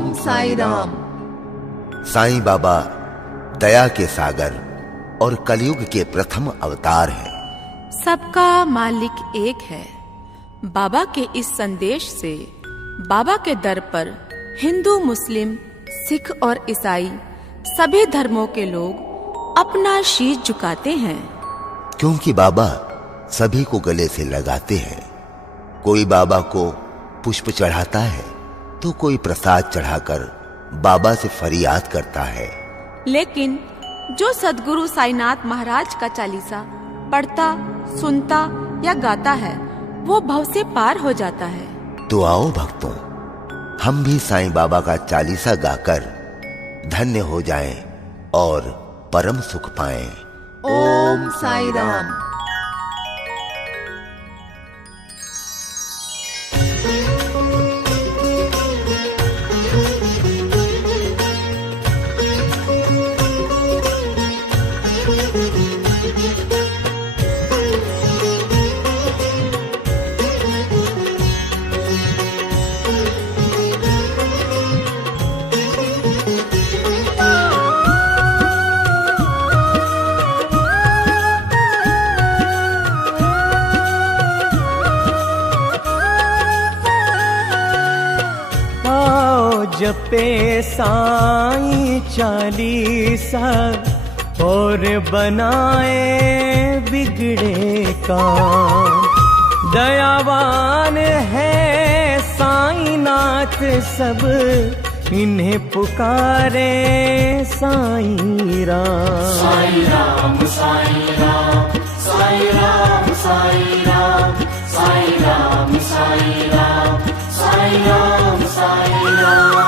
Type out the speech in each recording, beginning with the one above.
ओम साईं राम। साईं बाबा दया के सागर और कलयुग के प्रथम अवतार हैं। सबका मालिक एक है। बाबा के इस संदेश से बाबा के दर पर हिंदू, मुस्लिम, सिख और ईसाई सभी धर्मों के लोग अपना शीश झुकाते हैं, क्योंकि बाबा सभी को गले से लगाते हैं। कोई बाबा को पुष्प चढ़ाता है तो कोई प्रसाद चढ़ाकर बाबा से फरियाद करता है। लेकिन जो सद्गुरु साईनाथ महाराज का चालीसा पढ़ता, सुनता या गाता है वो भव से पार हो जाता है। तो आओ भक्तों, हम भी साईं बाबा का चालीसा गाकर धन्य हो जाएं और परम सुख पाएं। ओम साईं राम। जपे साईं चालीसा और बनाए बिगड़े काम। दयावान है साईंनाथ सब इन्हें पुकारे साईं राम। साईं राम साईं राम साईं राम साईं राम साईं राम साईं राम साईं राम साईं राम।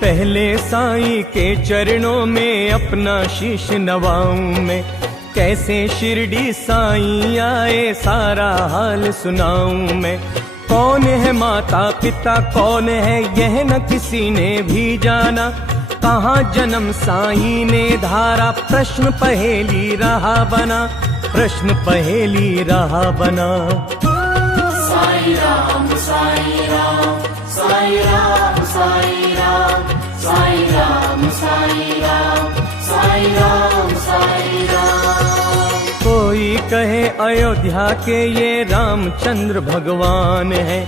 पहले साईं के चरणों में अपना शीश नवाऊं मैं। कैसे शिरडी साईं आए सारा हाल सुनाऊं मैं। कौन है माता पिता कौन है यह न किसी ने भी जाना। कहाँ जन्म साईं ने धारा प्रश्न पहेली रहा बना। प्रश्न पहेली रहा बना। साईं राम साईं राम साईं राम साईं राम साईं राम साईं राम साईं राम साईं राम। कोई कहे अयोध्या के ये रामचंद्र भगवान है।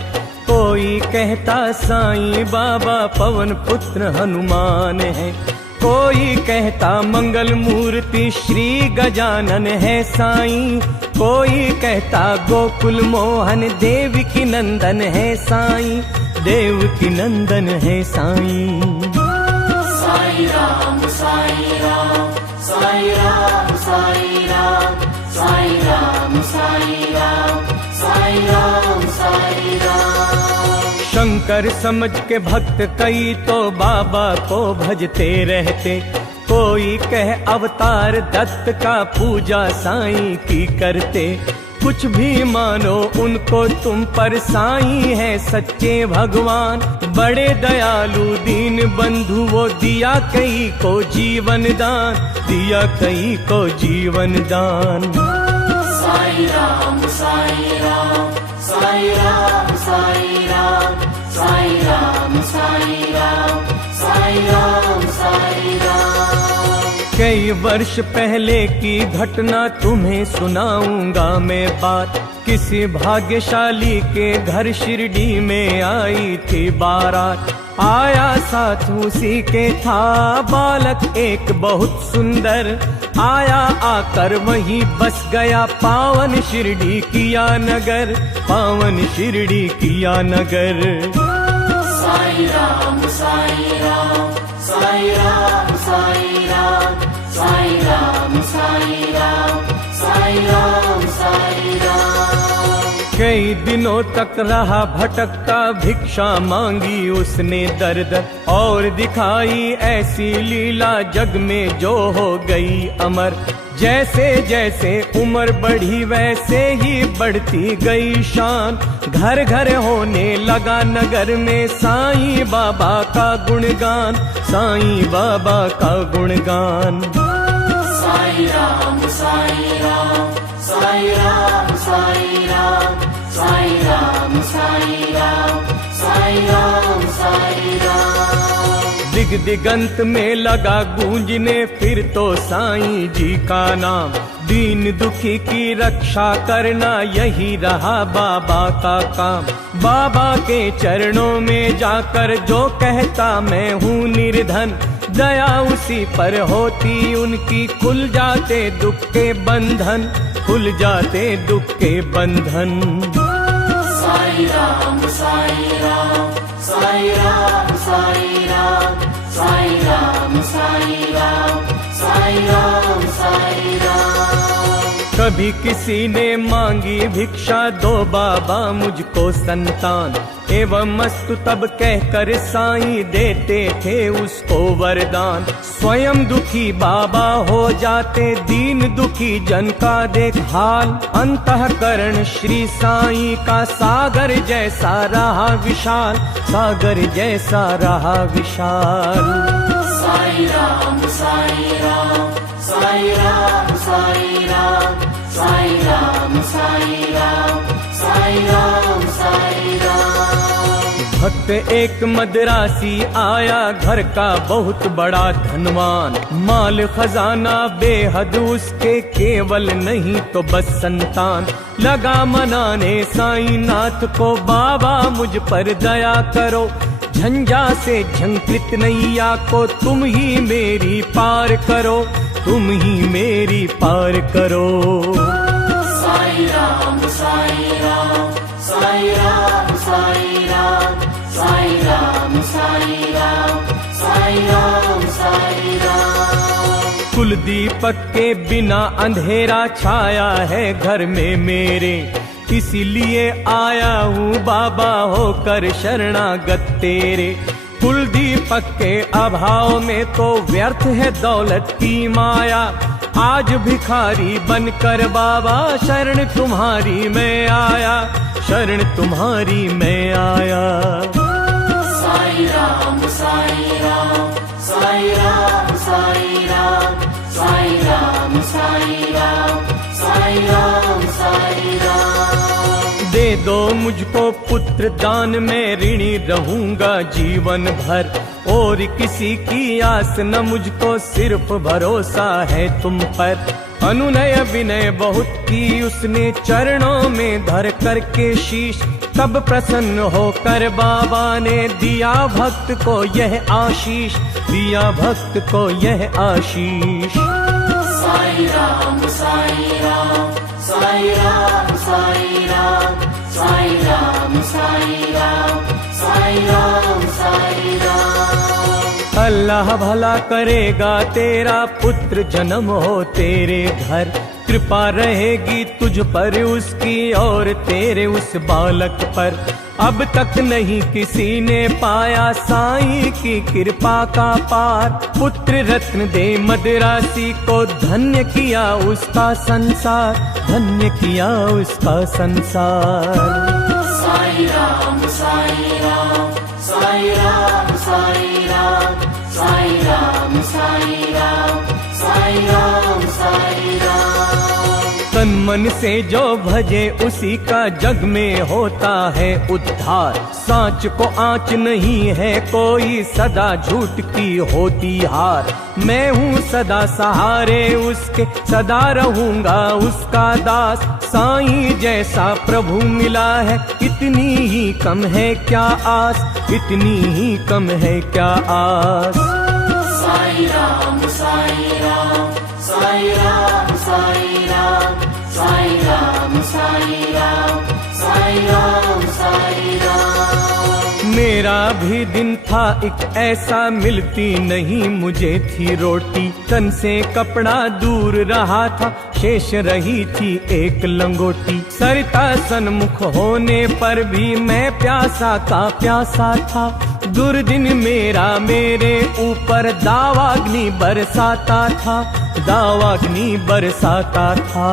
कोई कहता साईं बाबा पवन पुत्र हनुमान है। कोई कहता मंगल मूर्ति श्री गजानन है साईं। कोई कहता गोकुल मोहन देव की नंदन है साईं। देव की नंदन है साईं। साईं राम साईं राम साईं राम साईं राम साईं राम साईं राम साईं राम साईं राम। शंकर समझ के भक्त कई तो बाबा को भजते रहते। कोई कह अवतार दत्त का पूजा साईं की करते। कुछ भी मानो उनको तुम पर साईं है सच्चे भगवान। बड़े दयालु दीन बंधु वो दिया कई को जीवन दान। दिया कई को जीवन दान। साईं राम साईं राम साईं राम साईं राम साईं राम साईं राम साईं राम साईं राम। कई वर्ष पहले की घटना तुम्हें सुनाऊंगा मैं बात। किसी भाग्यशाली के घर शिरडी में आई थी बारात। आया साथ उसी के था बालक एक बहुत सुंदर। आया आकर वहीं बस गया पावन शिरडी किया नगर। पावन शिरडी किया नगर। साईं राम साईं राम साईं राम साईं राम साईं राम साईं राम साईं राम साईं राम। कई दिनों तक रहा भटकता भिक्षा मांगी उसने दर दर। और दिखाई ऐसी लीला जग में जो हो गई अमर। जैसे जैसे उम्र बढ़ी वैसे ही बढ़ती गई शान। घर घर होने लगा नगर में साईं बाबा का गुणगान। साईं बाबा का गुणगान। साई राम साई राम साई राम साई राम साई राम साई राम साई राम साई राम। दिग दिगंत में लगा गूंजने फिर तो साईं जी का नाम। दीन दुखी की रक्षा करना यही रहा बाबा का काम। बाबा के चरणों में जाकर जो कहता मैं हूँ निर्धन, दया उसी पर होती उनकी, खुल जाते दुख के बंधन, खुल जाते दुख के बंधन। साई राम साई राम साई राम साई राम साई राम साई राम साई राम साई राम। कभी किसी ने मांगी भिक्षा, दो बाबा मुझको संतान, एवं मस्तु तब कहकर साईं देते थे उसको वरदान। स्वयं दुखी बाबा हो जाते, दीन दुखी जन का देख हाल। अंतःकरण श्री साईं का सागर जैसा रहा विशाल, सागर जैसा रहा विशाल। साई राम साई राम साई राम साई राम साई राम साई राम साई राम साई राम। भक्त एक मदरासी आया, घर का बहुत बड़ा धनवान। माल खजाना बेहद उसके, केवल नहीं तो बस संतान। लगा मनाने साईं नाथ को, बाबा मुझ पर दया करो। झंझा से झंकृत नैया को तुम ही मेरी पार करो, तुम ही मेरी पार करो। साई राम साई राम साई राम साई राम साई राम साई राम साई राम साई राम। कुल दीपक के बिना अंधेरा छाया है घर में मेरे, इसीलिए आया हूँ बाबा होकर शरणागत तेरे। कुल दीपक के अभाव में तो व्यर्थ है दौलत की माया। आज भिखारी बनकर बाबा शरण तुम्हारी मैं आया, शरण तुम्हारी मैं आया। साई राम साई राम साई राम साई राम साई राम साई राम साई राम साई राम। दे दो मुझको पुत्र दान, में ऋणी रहूंगा जीवन भर। और किसी की आस न मुझको, सिर्फ भरोसा है तुम पर। अनुनय विनय बहुत की उसने, चरणों में धर करके शीश। तब प्रसन्न होकर बाबा ने दिया भक्त को यह आशीष, दिया भक्त को यह आशीष। साई राम साई राम साई राम साई राम साई राम साई राम साई राम साई राम। अल्लाह भला करेगा तेरा, पुत्र जन्म हो तेरे घर। कृपा रहेगी तुझ पर उसकी और तेरे उस बालक पर। अब तक नहीं किसी ने पाया साईं की कृपा का पार। पुत्र रत्न दे मदरासी को, धन्य किया उसका संसार, धन्य किया उसका संसार। साई राम साई राम साई राम साई राम साई राम साई राम साई राम साई राम। तन मन से जो भजे उसी का जग में होता है उद्धार। सांच को आँच नहीं है कोई, सदा झूठ की होती हार। मैं हूँ सदा सहारे उसके, सदा रहूंगा उसका दास। साईं जैसा प्रभु मिला है, इतनी ही कम है क्या आस, इतनी ही कम है क्या आस। साई राम साई राम साई राम साई राम साई राम साई राम साई राम साई राम। मेरा भी दिन था एक ऐसा, मिलती नहीं मुझे थी रोटी। तन से कपड़ा दूर रहा था, शेष रही थी एक लंगोटी। सरिता सन्मुख होने पर भी मैं प्यासा का प्यासा था। दुर्दिन मेरा मेरे ऊपर दावाग्नि बरसाता था, दावाग्नि बरसाता था।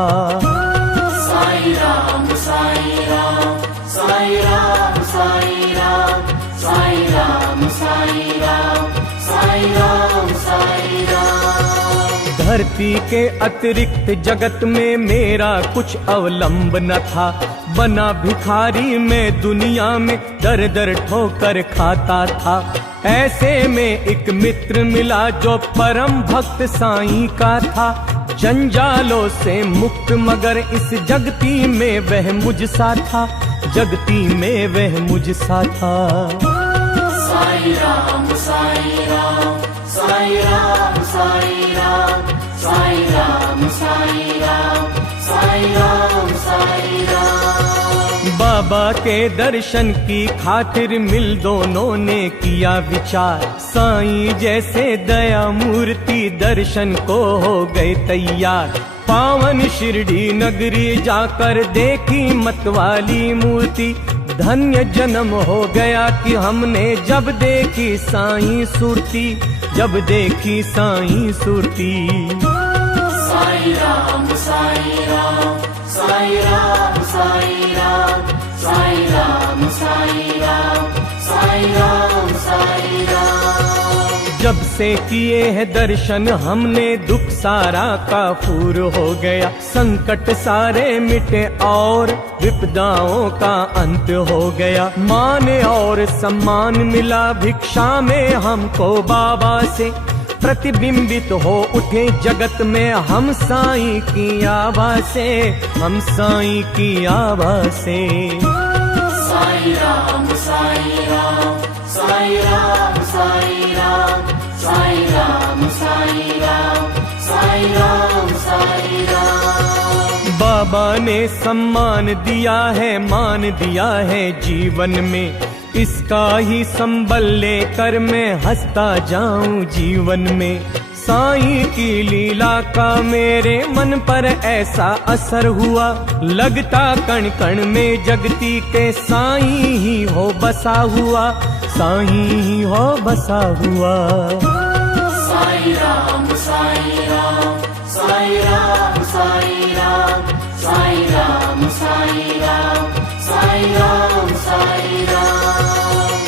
साई राम साई राम साई राम साई राम साई राम साई राम साई राम साई राम। धरती के अतिरिक्त जगत में मेरा कुछ अवलंब न था। बना भिखारी मैं दुनिया में दर दर ठोकर खाता था। ऐसे में एक मित्र मिला जो परम भक्त साईं का था। जंजालों से मुक्त मगर इस जगती में वह मुझसा था, जगती में वह मुझसा था। साईं राम साईं राम साईं राम साईं राम साईं राम साईं राम साईं राम साईं राम। बाबा के दर्शन की खातिर मिल दोनों ने किया विचार। साईं जैसे दया मूर्ति दर्शन को हो गए तैयार। पावन शिरडी नगरी जाकर देखी मतवाली मूर्ति। धन्य जन्म हो गया कि हमने जब देखी साईं सुरती, जब देखी साईं सुरती। साईं राम साईं राम साईं राम साईं राम साईं राम साईं राम साईं राम साईं राम। जब से किए हैं दर्शन हमने दुख सारा काफूर हो गया। संकट सारे मिटे और विपदाओं का अंत हो गया। मान और सम्मान मिला भिक्षा में हमको बाबा से। प्रतिबिंबित हो उठे जगत में हम साईं की आवाज़ से, हम साईं की आवाज़ से। साईं राम साईं राम साईं राम साईं राम साईं राम साईं राम साईं राम साईं राम। बाबा ने सम्मान दिया है, मान दिया है जीवन में। इसका ही संबल लेकर मैं हंसता जाऊं जीवन में। साईं की लीला का मेरे मन पर ऐसा असर हुआ। लगता कण कण में जगती के साईं ही हो बसा हुआ, साईं ही हो बसा हुआ। साईं राम साईं राम साईं राम साईं राम साईं राम साईं राम साईं राम साईं राम।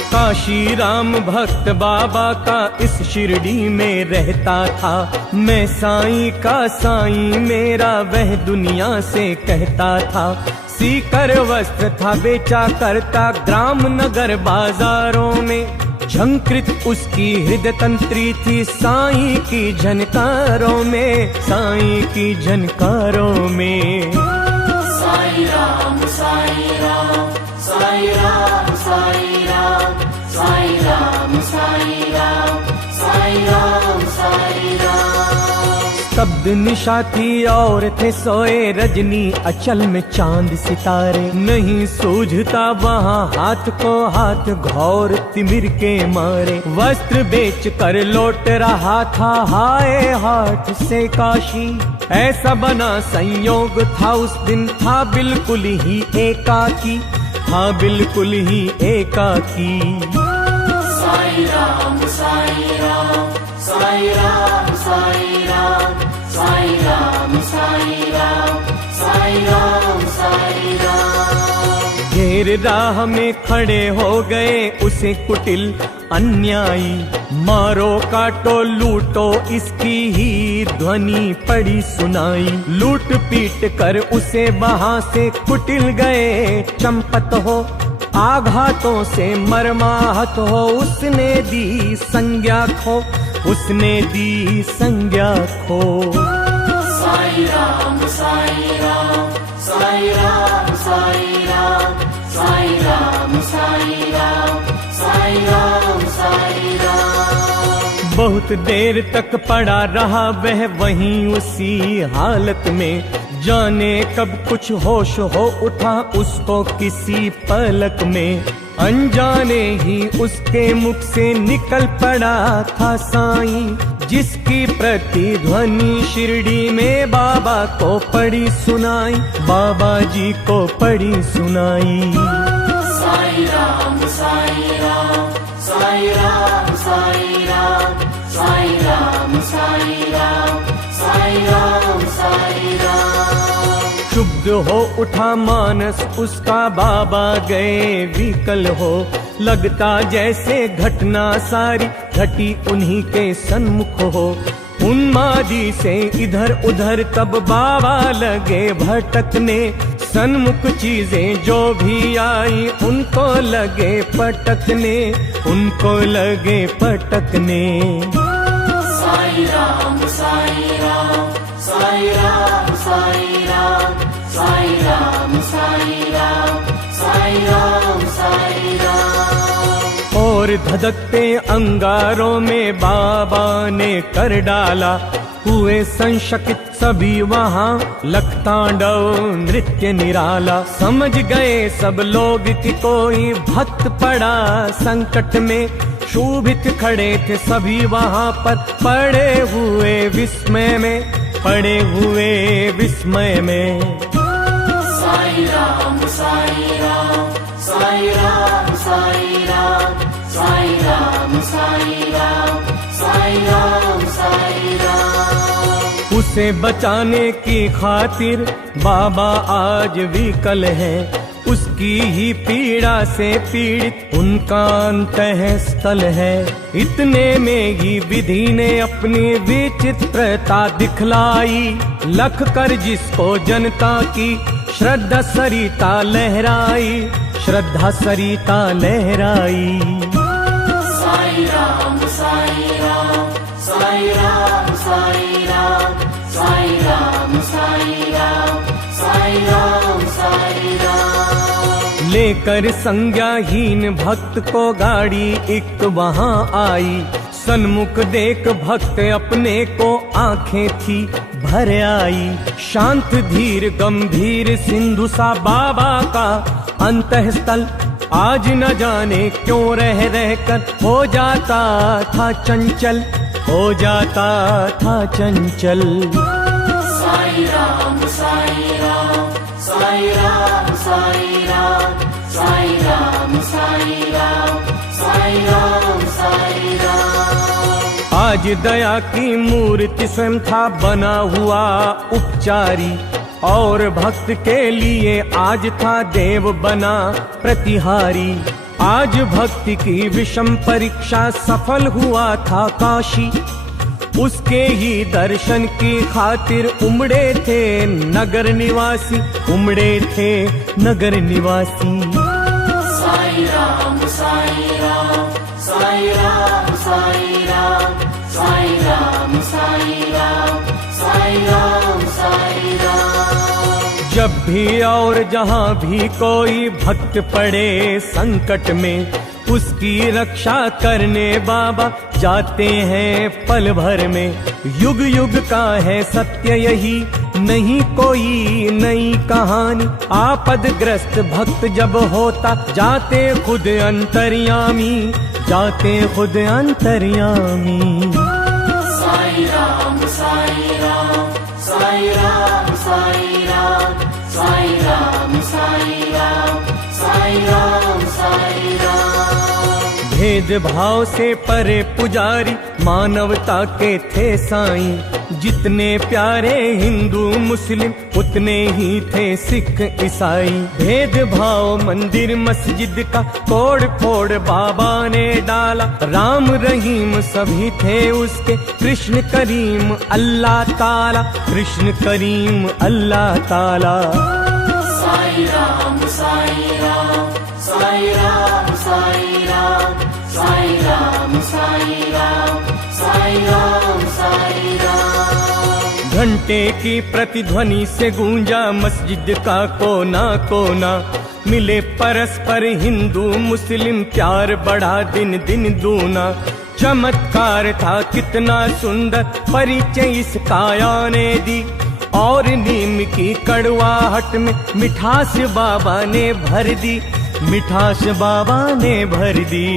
काशी राम भक्त बाबा का इस शिरडी में रहता था। मैं साईं का साईं मेरा वह दुनिया से कहता था। सीकर वस्त्र था बेचा करता ग्राम नगर बाजारों में। झंकृत उसकी हृदय तंत्री थी साईं की झनकारों में, साईं की झनकारों में। साईं राम साईं राम साईं राम साईं राम साईं राम साईं राम साईं राम साईं राम। स्तब्ध निशा थी और थे सोए रजनी अचल में चांद सितारे। नहीं सूझता वहाँ हाथ को हाथ घौर तिमिर के मारे। वस्त्र बेच कर लौट रहा था हाय हाथ से काशी। ऐसा बना संयोग था उस दिन, था बिल्कुल ही एकाकी, था बिल्कुल ही एकाकी। साईं राम साईं राम साईं राम साईं राम साईं राम साईं राम साईं राम साईं राम। घेर राह में खड़े हो गए उसे कुटिल अन्यायी। मारो काटो लूटो इसकी ही ध्वनि पड़ी सुनाई। लूट पीट कर उसे वहां से कुटिल गए चंपत हो। आघातों से मरमाहत हो उसने दी संज्ञा खो, उसने दी संज्ञा खो। साईं राम साईं राम साईं राम साईं राम साईं राम साईं राम साईं राम साईं राम। बहुत देर तक पड़ा रहा वह वहीं उसी हालत में। जाने कब कुछ होश हो उठा उसको किसी पलक में। अनजाने ही उसके मुख से निकल पड़ा था साईं, जिसकी प्रतिध्वनि शिरडी में बाबा को पड़ी सुनाई, बाबा जी को पड़ी सुनाई। साईं राम साईं राम साईं राम साईं राम साईं राम साईं राम साईं राम साईं राम। क्षुब्ध हो उठा मानस उसका, बाबा गए विकल हो। लगता जैसे घटना सारी घटी उन्हीं के सन्मुख हो। उन्मादी से इधर उधर तब बाबा लगे भटकने। सन्मुख चीजें जो भी आई उनको लगे पटकने, उनको लगे पटकने। साई राम साई राम साई राम साई राम साई राम साई राम साई राम साई राम। और धधकते अंगारों में बाबा ने कर डाला, हुए संशकित सभी वहाँ, लखतांडव नृत्य निराला। समझ गए सब लोग कि कोई भक्त पड़ा संकट में, शोभित खड़े थे सभी वहाँ पर, पड़े हुए विस्मय में, पड़े हुए विस्मय में। साई राम साई राम साई राम साई राम साई राम साई राम साई राम साई राम। उसे बचाने की खातिर बाबा आज विकल है, उसकी ही पीड़ा से पीड़ित उनका अंतःस्थल है। इतने में ही विधि ने अपनी विचित्रता दिखलाई, लख कर जिसको जनता की श्रद्धा सरिता लहराई, श्रद्धा सरिता लहराई। साई राम साई राम साई राम साई राम साई राम साई राम साई राम साई राम। लेकर संज्ञाहीन भक्त को गाड़ी एक वहाँ आई, सन्मुख देख भक्त अपने को आंखें थी भर आई। शांत धीर गंभीर सिंधु सा बाबा का अंतःस्थल, आज न जाने क्यों रह कर हो जाता था चंचल, हो जाता था चंचल। साई राम साई राम साई राम साई राम साई राम साई राम साई राम साई राम। आज दया की मूर्ति स्वयं था बना हुआ उपचारी, और भक्त के लिए आज था देव बना प्रतिहारी। आज भक्ति की विषम परीक्षा सफल हुआ था काशी, उसके ही दर्शन की खातिर उमड़े थे नगर निवासी, उमड़े थे नगर निवासी। साई राम साई राम साई राम साई राम साई राम साई राम साई राम साई राम। जब भी और जहाँ भी कोई भक्त पड़े संकट में, उसकी रक्षा करने बाबा जाते हैं पल भर में। युग युग का है सत्य यही, नहीं कोई नई कहानी। आपदग्रस्त भक्त जब होता जाते खुद अंतर्यामी, जाते खुद अंतर्यामी। साई राम साई राम साई राम साई राम साई राम साई राम साई राम साई राम। भेद भाव से परे पुजारी मानवता के थे साईं, जितने प्यारे हिंदू मुस्लिम उतने ही थे सिख ईसाई। भेद भाव मंदिर मस्जिद का तोड़ फोड़ बाबा ने डाला, राम रहीम सभी थे उसके, कृष्ण करीम अल्लाह ताला, कृष्ण करीम अल्लाह ताला। साई राम साई राम साई राम साई राम साई राम साई राम साई राम साई राम। घंटे की प्रतिध्वनि से गूंजा मस्जिद का कोना कोना, मिले परस्पर हिंदू मुस्लिम, प्यार बढ़ा दिन दिन दूना। चमत्कार था कितना सुंदर परिचय इस काया ने दी, और नीम की कड़वाहट में मिठास बाबा ने भर दी, मिठास बाबा ने भर दी।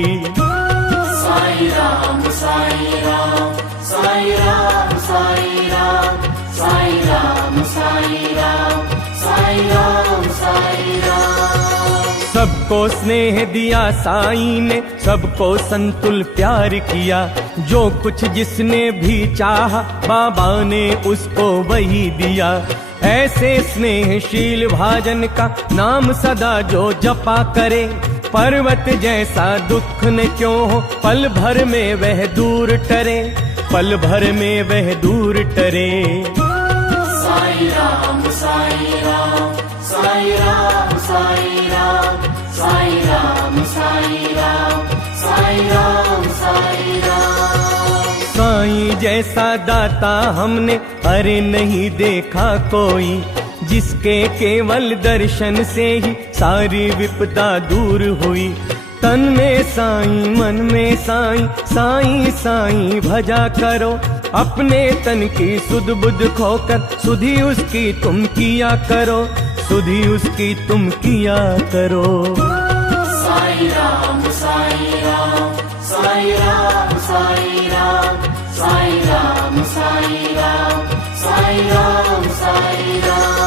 साई राम साई राम साई राम साई राम साई राम साई राम साई राम साई राम। सबको स्नेह दिया साईं ने, सबको संतुल प्यार किया, जो कुछ जिसने भी चाहा बाबा ने उसको वही दिया। ऐसे स्नेहशील भाजन का नाम सदा जो जपा करे, पर्वत जैसा दुख न क्यों हो पल भर में वह दूर टरे, पल भर में वह दूर टरे। साई राम साई राम साई राम साई राम साई राम साई राम साई राम साई राम। साईं जैसा दाता हमने अरे नहीं देखा कोई, जिसके केवल दर्शन से ही सारी विपदा दूर हुई। तन में साईं मन में साईं, साईं साईं भजा करो। अपने तन की सुध बुध खोकर सुधि उसकी तुम किया करो, सुधि उसकी तुम किया करो। साई राम साई राम साई राम साई राम साई राम साई राम साई राम साई राम।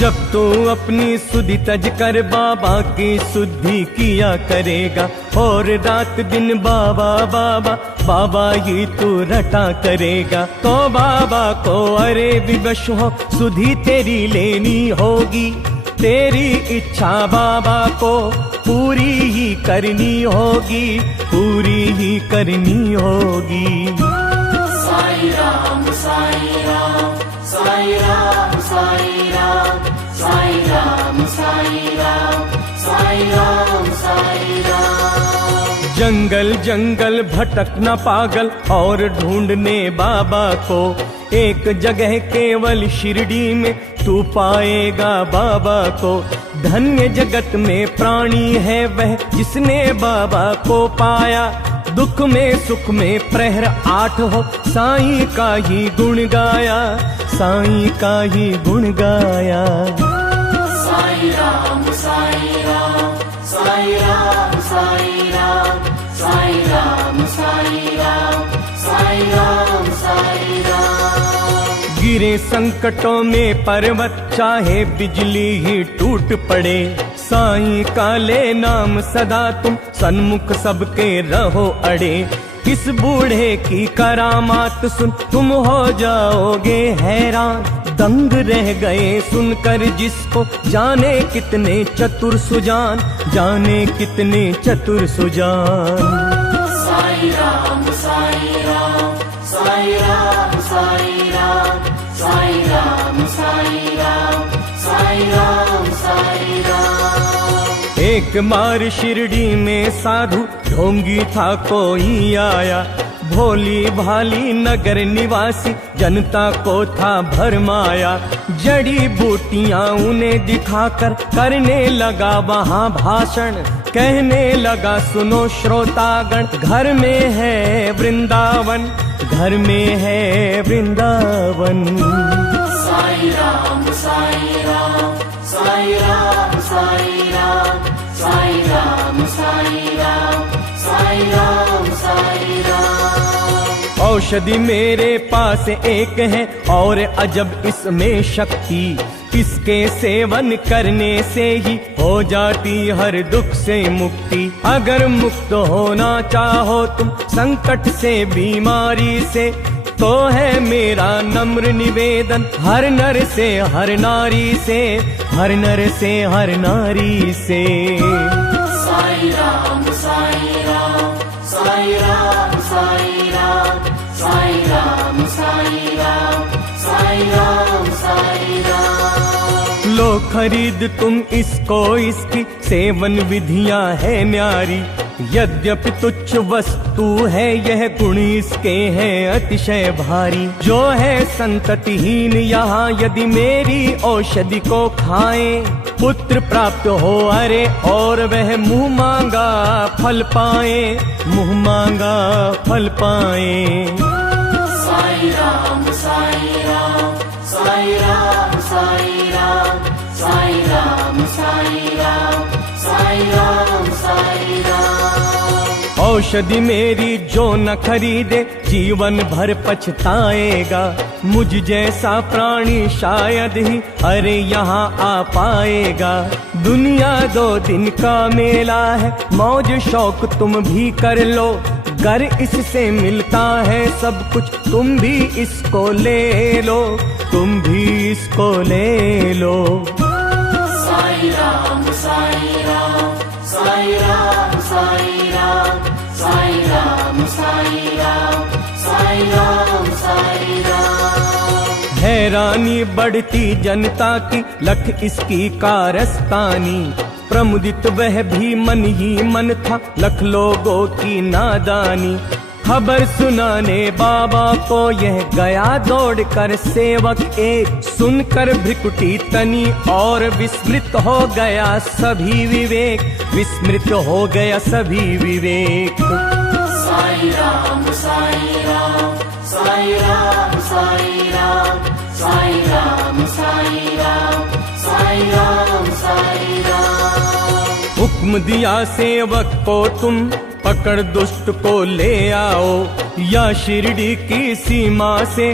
जब तू अपनी सुधि तज कर बाबा की शुद्धि किया करेगा, और रात दिन बाबा बाबा बाबा ही तू रटा करेगा, तो बाबा को अरे विवश हो सुधि तेरी लेनी होगी। तेरी इच्छा बाबा को पूरी ही करनी होगी, पूरी ही करनी होगी। साई राम साई राम साई राम साई राम साई राम साई राम साई राम साई राम। जंगल जंगल भटकना पागल और ढूंढने बाबा को, एक जगह केवल शिरडी में तू पाएगा बाबा को। धन्य जगत में प्राणी है वह जिसने बाबा को पाया। दुख में सुख में प्रहर 8 हो, साईं का ही गुण गाया, साईं का ही गुण गाया। साई राम साई राम साई राम साई राम साई राम साई राम साई राम साई राम। गिरे संकटों में पर्वत चाहे बिजली ही टूट पड़े, साईं का ले नाम सदा तुम सन्मुख सबके रहो अड़े। किस बूढ़े की करामात सुन तुम हो जाओगे हैरान, दंग रह गए सुनकर जिसको, जाने कितने चतुर सुजान, जाने कितने चतुर सुजान। साई राम साई राम साई राम साई राम साई राम साई राम साई राम साई राम। एक बार शिरडी में साधु ढोंगी था कोई आया, भोली भाली नगर निवासी जनता को था भरमाया। जड़ी बूटियां उन्हें दिखाकर करने लगा वहाँ भाषण, कहने लगा सुनो श्रोतागण, घर में है वृंदावन, घर में है वृंदावन। साई राम साई राम साई राम साई राम साई राम साई राम साई राम साई राम। औषधि मेरे पास एक है और अजब इसमें शक्ति, इसके सेवन करने से ही हो जाती हर दुख से मुक्ति। अगर मुक्त होना चाहो तुम संकट से बीमारी से, तो है मेरा नम्र निवेदन हर नर से हर नारी से, हर नर से हर नारी से। साई राम साई राम साई राम साई राम साई राम साई राम साई राम साई राम। लो खरीद तुम इसको, इसकी सेवन विधियां है न्यारी। यद्यपि तुच्छ वस्तु है यह, गुण इसके हैं अतिशय भारी। जो है संततिहीन यहाँ यदि मेरी औषधि को खाए, पुत्र प्राप्त हो अरे और वह मुँह मांगा फल पाए, मुँह मांगा फल पाए। साई राम साई राम साई राम साई राम साई राम साई राम साई राम साई राम। औषधि मेरी जो न खरीदे जीवन भर पछताएगा। मुझ जैसा प्राणी शायद ही अरे यहाँ आ पाएगा। दुनिया 2 दिन का मेला है, मौज शौक तुम भी कर लो। गर इससे मिलता है सब कुछ, तुम भी इसको ले लो, तुम भी इसको ले लो। साई राम साई राम साई राम साई राम साई राम साई राम साई साई राम साई राम। हैरानी बढ़ती जनता की, लख इसकी कारस्तानी। प्रमुदित वह भी मन ही मन था, लख लोगों की नादानी। खबर सुनाने बाबा को यह गया दौड़कर सेवक एक। सुनकर भ्रिकुटी तनी और विस्मृत हो गया सभी विवेक, विस्मृत हो गया सभी विवेक। साई राम साई राम साई राम साई राम साई राम साई राम साई राम साई राम। हुक्म दिया सेवक को तुम पकड़ दुष्ट को ले आओ, या शिरडी की सीमा से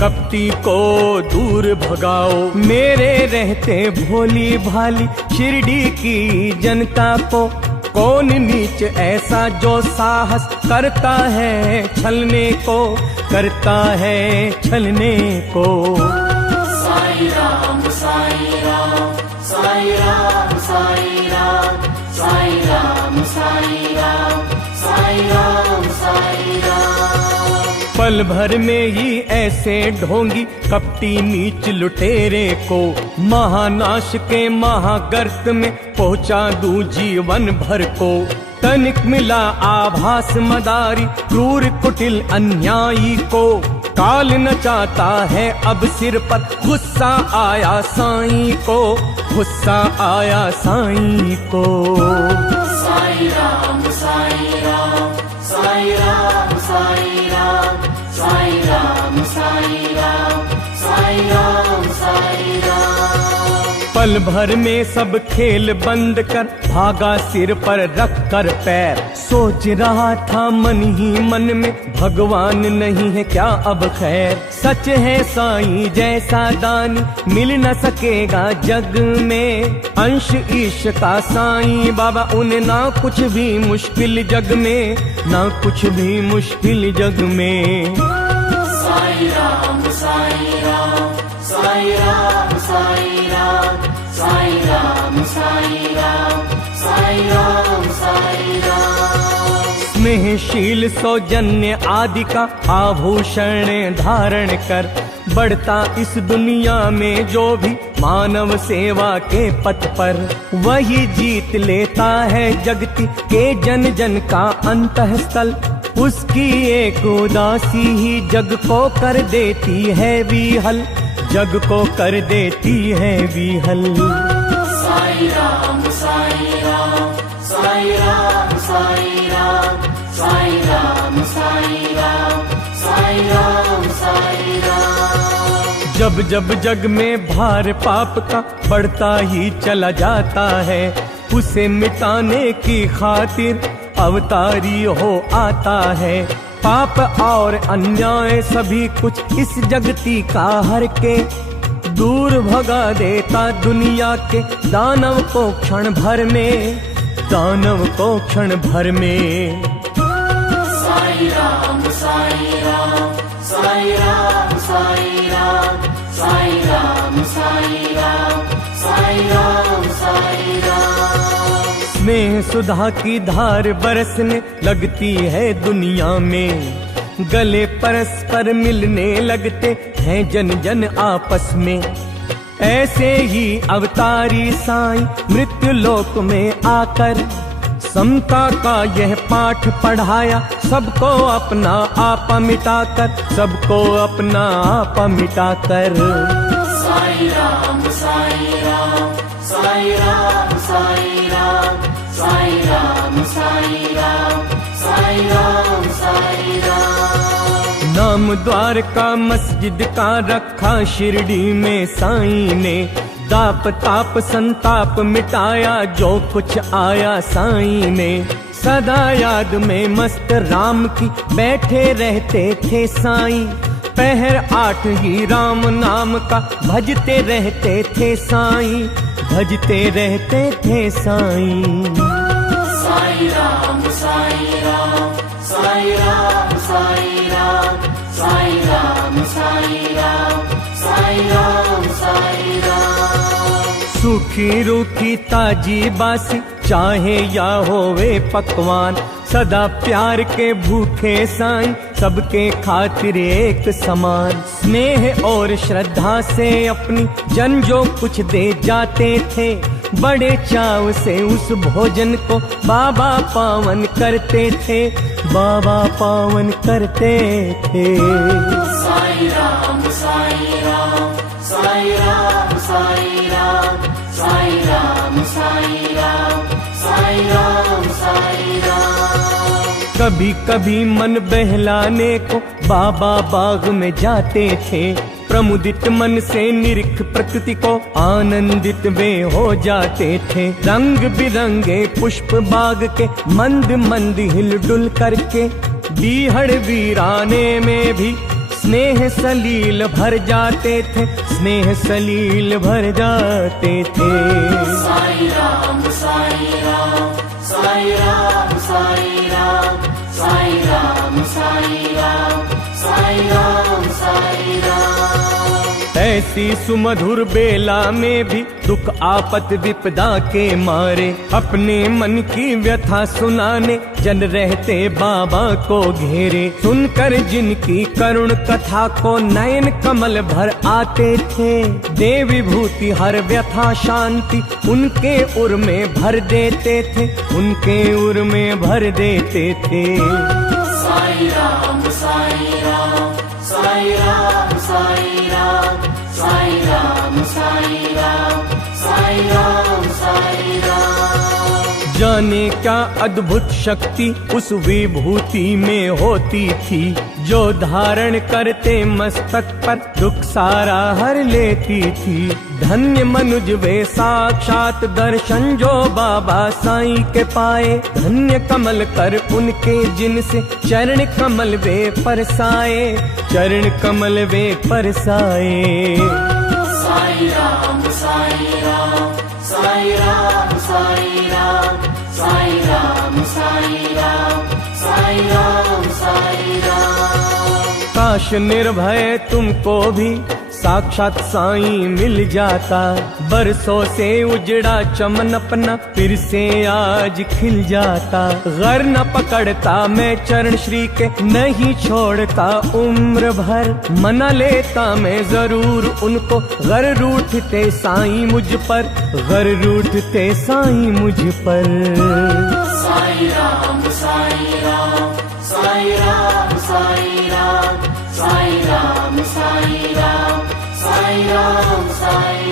कपटी को दूर भगाओ। मेरे रहते भोली भाली शिरडी की जनता को कौन नीच ऐसा जो साहस करता है छलने को, करता है छलने को। साई राम साई राम साई राम साई राम साई राम साई राम साई राम साई राम। पल भर में ही ऐसे ढोंगी कपटी नीच लुटेरे को, महानाश के महागर्त में पहुंचा दूं जीवन भर को। तनिक मिला आभास मदारी क्रूर कुटिल अन्यायी को, काल नचाता है अब सिर पर। गुस्सा आया साईं को, गुस्सा आया साईं को। साई राम साई राम साई राम साई राम साई राम साई राम साई राम साई राम। पल भर में सब खेल बंद कर भागा सिर पर रख कर पैर। सोच रहा था मन ही मन में भगवान नहीं है क्या अब खैर। सच है साईं जैसा दानी मिल न सकेगा जग में। अंश ईश का साईं बाबा उन्हें ना कुछ भी मुश्किल जग में, ना कुछ भी मुश्किल जग में। साई राम साई राम साई राम साई राम साई राम साई राम साई राम साई राम। स्नेहशील सौजन्य आदि का आभूषण धारण कर, बढ़ता इस दुनिया में जो भी मानव सेवा के पथ पर। वही जीत लेता है जगती के जन जन का अंतःस्थल। उसकी एक उदासी ही जग को कर देती है विहल, जग को कर देती है विहल। साई राम साई राम साई राम साई राम साई राम साई राम साई राम साई राम। जब जब जग में भार पाप का बढ़ता ही चला जाता है, उसे मिटाने की खातिर अवतारी हो आता है। पाप और अन्याय सभी कुछ इस जगती का हर के दूर भगा देता दुनिया के दानव को क्षण भर में, दानव को क्षण भर में। साई राम साई राम साई राम साई राम साई राम साई राम साई राम साई राम। स्नेह सुधा की धार बरसने लगती है दुनिया में, गले परस्पर मिलने लगते हैं जन जन आपस में। ऐसे ही अवतारी साईं मृत्यु लोक में आकर समता का यह पाठ पढ़ाया, सबको अपना आपा मिटाकर, सबको अपना आपा मिटाकर। साई राम साई राम साई राम साई राम साई राम साई राम साई राम साई राम। नाम द्वारका मस्जिद का रखा शिरडी में साईं ने, दाप ताप संताप मिटाया जो कुछ आया साईं ने। सदा याद में मस्त राम की बैठे रहते थे साईं, पहर 8 ही राम नाम का भजते रहते थे साईं, भजते रहते थे साईं। साई राम साई राम साई राम साई राम साई राम साई राम साई राम साई राम। सूखी रूखी ताजी बासी चाहे या होवे पकवान, सदा प्यार के भूखे साईं, सबके खातिर एक समान। स्नेह और श्रद्धा से अपनी जन जो कुछ दे जाते थे, बड़े चाव से उस भोजन को बाबा पावन करते थे, बाबा पावन करते थे। साईं राम साईं राम, साईं राम साईं राम, साईं राम साईं राम, साईं राम साईं राम। कभी कभी मन बहलाने को बाबा बाग में जाते थे, प्रमुदित मन से निरीख प्रकृति को आनंदित वे हो जाते थे। रंग बिरंगे पुष्प बाग के मंद मंद हिलडुल करके, बीहड़ वीराने में भी स्नेह सलील भर जाते थे, स्नेह सलील भर जाते थे। साईं राम साईं राम, साईं राम साईं राम, साईं राम साईं राम, साईं राम साईं राम। ऐसी सुमधुर बेला में भी दुख आपत विपदा के मारे, अपने मन की व्यथा सुनाने जन रहते बाबा को घेरे। सुनकर जिनकी करुण कथा को नयन कमल भर आते थे, दे विभूति हर व्यथा शांति उनके उर में भर देते थे, उनके उर में भर देते थे। साईं राम साईं राम, साईं राम साईं राम, साईं राम साईं राम, साईं राम साईं राम। जाने क्या अद्भुत शक्ति उस विभूति में होती थी, जो धारण करते मस्तक पर दुख सारा हर लेती थी। धन्य मनुज वे साक्षात दर्शन जो बाबा साईं के पाए, धन्य कमल कर उनके जिनसे चरण कमल वे परसाए, चरण कमल वे परसाए। साईं राम साईं राम, साईं राम साईं राम, साईं राम साईं राम, साईं राम साईं राम। काश निर्भय तुमको भी साक्षात साईं मिल जाता, बरसों से उजड़ा चमन अपना फिर से आज खिल जाता। घर न पकड़ता मैं चरण श्री के, नहीं छोड़ता उम्र भर, मना लेता मैं जरूर उनको, घर रूठते साईं मुझ पर, घर रूठते साईं मुझ पर। साईं राम साईं राम, साईं राम साईं राम, साईं राम साईं राम, साईं राम साईं